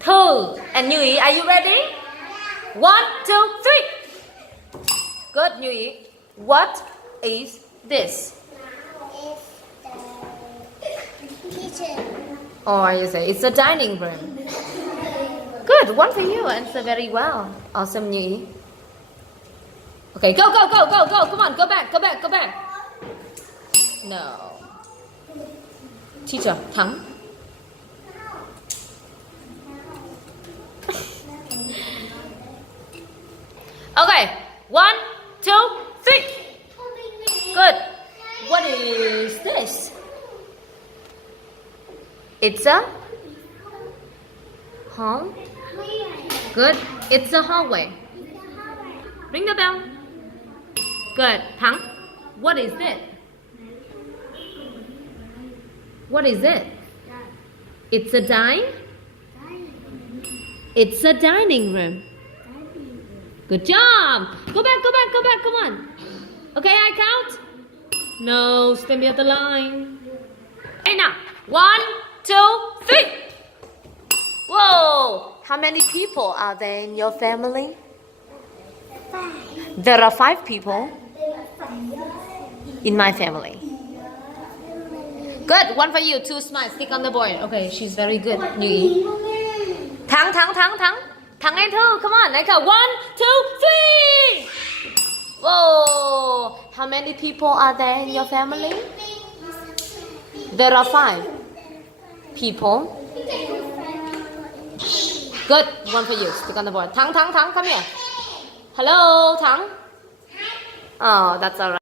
Two. And Như Ý, are you ready? 1, 2, 3. Good, Như Ý. What is this? Kitchen. Or you say it's a dining room. Good, one for you. Answer very well. Awesome, Như Ý. Okay, go. Come on, go back. No. Teacher, Thắng. Okay, 1, 2, 3. Good. What is this? It's a hall. Good. It's a hallway. Ring the bell. Good. Thắng. What is it? What is it? It's a It's a dining room. Good job. Go back. Come on. Okay, I count. No, stand at the line. Hey, now. 1, 2, 3. Whoa. How many people are there in your family? 5. There are 5 people in my family. Good. One for you. 2 smiles. Stick on the board. Okay, she's very good. Như Ý. Thắng. Thắng and Thư. Come on. Let's go. 1, 2, 3. Whoa. How many people are there in your family? There are 5 people. Good. One for you. Stick on the board. Thắng. Come here. Hello, Thắng. Oh, that's alright.